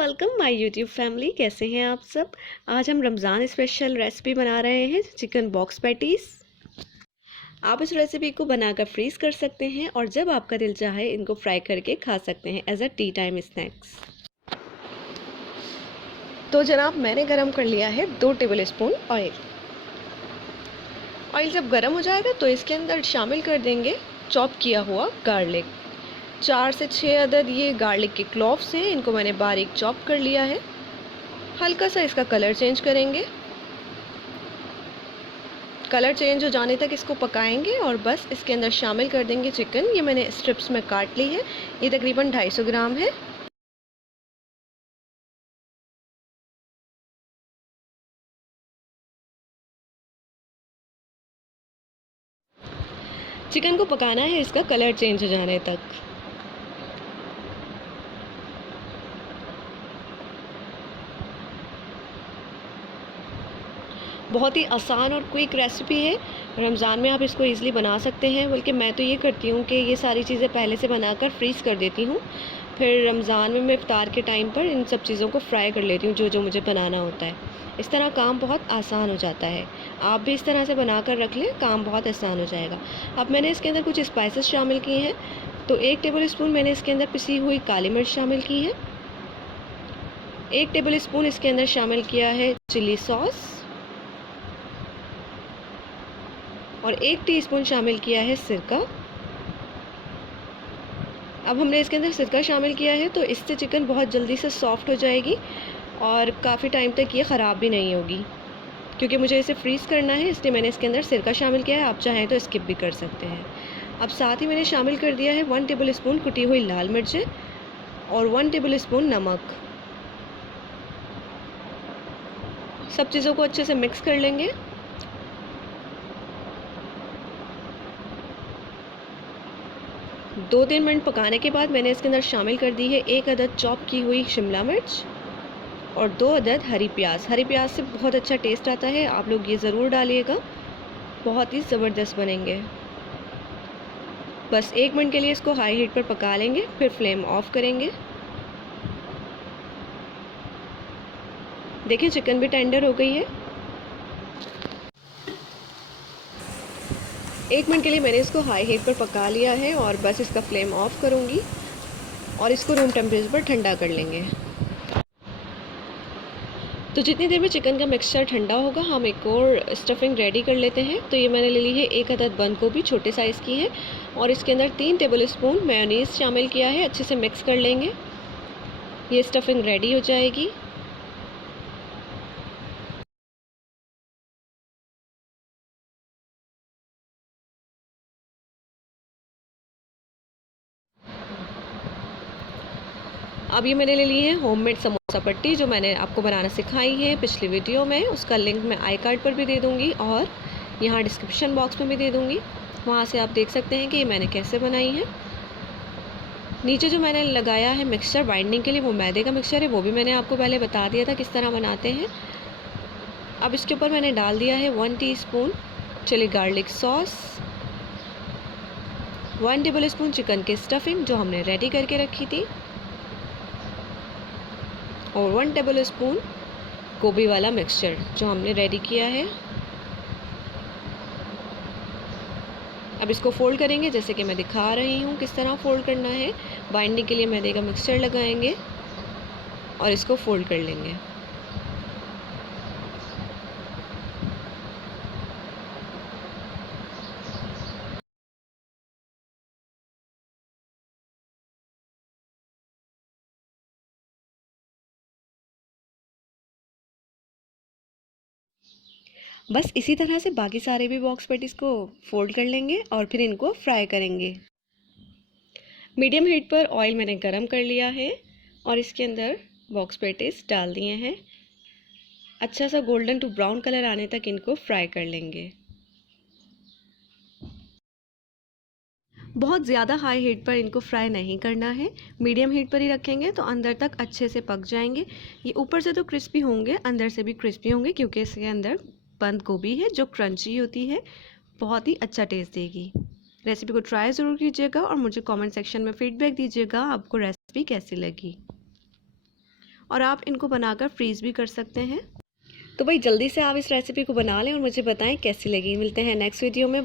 Welcome my YouTube family. कैसे हैं आप सब। आज हम रमज़ान स्पेशल रेसिपी बना रहे हैं, चिकन बॉक्स पैटीज़। आप इस रेसिपी को बनाकर फ्रीज़ कर सकते हैं और जब आपका दिल चाहे इनको फ्राई करके खा सकते हैं as a tea time snacks. तो जनाब, मैंने गरम कर लिया है 2 टेबल स्पून ऑयल। ऑयल जब गर्म हो जाएगा तो इसके अंदर शामिल कर देंगे चॉप किया हुआ गार्लिक। 4 से 6 अदद ये गार्लिक के क्लॉव्स हैं, इनको मैंने बारीक चॉप कर लिया है। हल्का सा इसका कलर चेंज करेंगे। कलर चेंज हो जाने तक इसको पकाएंगे और बस इसके अंदर शामिल कर देंगे चिकन। ये मैंने स्ट्रिप्स में काट ली है, ये तकरीबन 250 ग्राम है। चिकन को पकाना है इसका कलर चेंज हो जाने तक। बहुत ही आसान और क्विक रेसिपी है। रमज़ान में आप इसको ईज़िली बना सकते हैं, बल्कि मैं तो ये करती हूँ कि ये सारी चीज़ें पहले से बनाकर फ्रीज़ कर देती हूँ। फिर रमज़ान में मैं इफ्तार के टाइम पर इन सब चीज़ों को फ्राई कर लेती हूँ जो जो मुझे बनाना होता है। इस तरह काम बहुत आसान हो जाता है। आप भी इस तरह से बना कर रख लें, काम बहुत आसान हो जाएगा। अब मैंने इसके अंदर कुछ स्पाइसेस शामिल किए हैं। तो 1 टेबल स्पून मैंने इसके अंदर पिसी हुई काली मिर्च शामिल की है। 1 टेबल स्पून इसके अंदर शामिल किया है चिली सॉस और 1 टीस्पून शामिल किया है सिरका। अब हमने इसके अंदर सिरका शामिल किया है तो इससे चिकन बहुत जल्दी से सॉफ्ट हो जाएगी और काफ़ी टाइम तक ये ख़राब भी नहीं होगी। क्योंकि मुझे इसे फ्रीज़ करना है इसलिए मैंने इसके अंदर सिरका शामिल किया है। आप चाहें तो स्किप भी कर सकते हैं। अब साथ ही मैंने शामिल कर दिया है 1 टेबल स्पून कुटी हुई लाल मिर्चें और 1 टेबल स्पून नमक। सब चीज़ों को अच्छे से मिक्स कर लेंगे। दो 3 मिनट पकाने के बाद मैंने इसके अंदर शामिल कर दी है 1 अदद चॉप की हुई शिमला मिर्च और 2 अदद हरी प्याज। हरी प्याज से बहुत अच्छा टेस्ट आता है, आप लोग ये ज़रूर डालिएगा, बहुत ही ज़बरदस्त बनेंगे। बस 1 मिनट के लिए इसको हाई हीट पर पका लेंगे, फिर फ्लेम ऑफ करेंगे। देखिए चिकन भी टेंडर हो गई है। 1 मिनट के लिए मैंने इसको हाई हीट पर पका लिया है और बस इसका फ्लेम ऑफ करूँगी और इसको रूम टेम्परेचर पर ठंडा कर लेंगे। तो जितनी देर में चिकन का मिक्सचर ठंडा होगा हम एक और स्टफिंग रेडी कर लेते हैं। तो ये मैंने ले ली है 1 अदद बंद गोभी, छोटे साइज़ की है, और इसके अंदर 3 टेबल स्पून मेयोनीज़ शामिल किया है। अच्छे से मिक्स कर लेंगे, ये स्टफिंग रेडी हो जाएगी। अब ये मैंने ले ली है होममेड समोसा पट्टी, जो मैंने आपको बनाना सिखाई है पिछली वीडियो में। उसका लिंक मैं आई कार्ड पर भी दे दूँगी और यहाँ डिस्क्रिप्शन बॉक्स में भी दे दूँगी, वहाँ से आप देख सकते हैं कि ये मैंने कैसे बनाई है। नीचे जो मैंने लगाया है मिक्सचर बाइंडिंग के लिए, वो मैदे का मिक्सचर है, वो भी मैंने आपको पहले बता दिया था किस तरह बनाते हैं। अब इसके ऊपर मैंने डाल दिया है 1 teaspoon chili garlic sauce, 1 tablespoon chicken की स्टफिंग जो हमने रेडी करके रखी थी, और 1 टेबल स्पून गोभी वाला मिक्सचर जो हमने रेडी किया है। अब इसको फोल्ड करेंगे जैसे कि मैं दिखा रही हूँ किस तरह फोल्ड करना है। बाइंडिंग के लिए मैदे का मिक्सचर लगाएंगे और इसको फोल्ड कर लेंगे। बस इसी तरह से बाकी सारे भी बॉक्स पैटीज़ को फोल्ड कर लेंगे और फिर इनको फ्राई करेंगे। मीडियम हीट पर ऑयल मैंने गरम कर लिया है और इसके अंदर बॉक्स पैटीज़ डाल दिए हैं। अच्छा सा गोल्डन टू ब्राउन कलर आने तक इनको फ्राई कर लेंगे। बहुत ज़्यादा हाई हीट पर इनको फ्राई नहीं करना है, मीडियम हीट पर ही रखेंगे तो अंदर तक अच्छे से पक जाएंगे। ये ऊपर से तो क्रिस्पी होंगे, अंदर से भी क्रिस्पी होंगे, क्योंकि इसके अंदर बंद गोभी है जो क्रंची होती है, बहुत ही अच्छा टेस्ट देगी। रेसिपी को ट्राई ज़रूर कीजिएगा और मुझे कमेंट सेक्शन में फ़ीडबैक दीजिएगा आपको रेसिपी कैसी लगी। और आप इनको बनाकर फ्रीज़ भी कर सकते हैं। तो भाई जल्दी से आप इस रेसिपी को बना लें और मुझे बताएं कैसी लगी। मिलते हैं नेक्स्ट वीडियो में।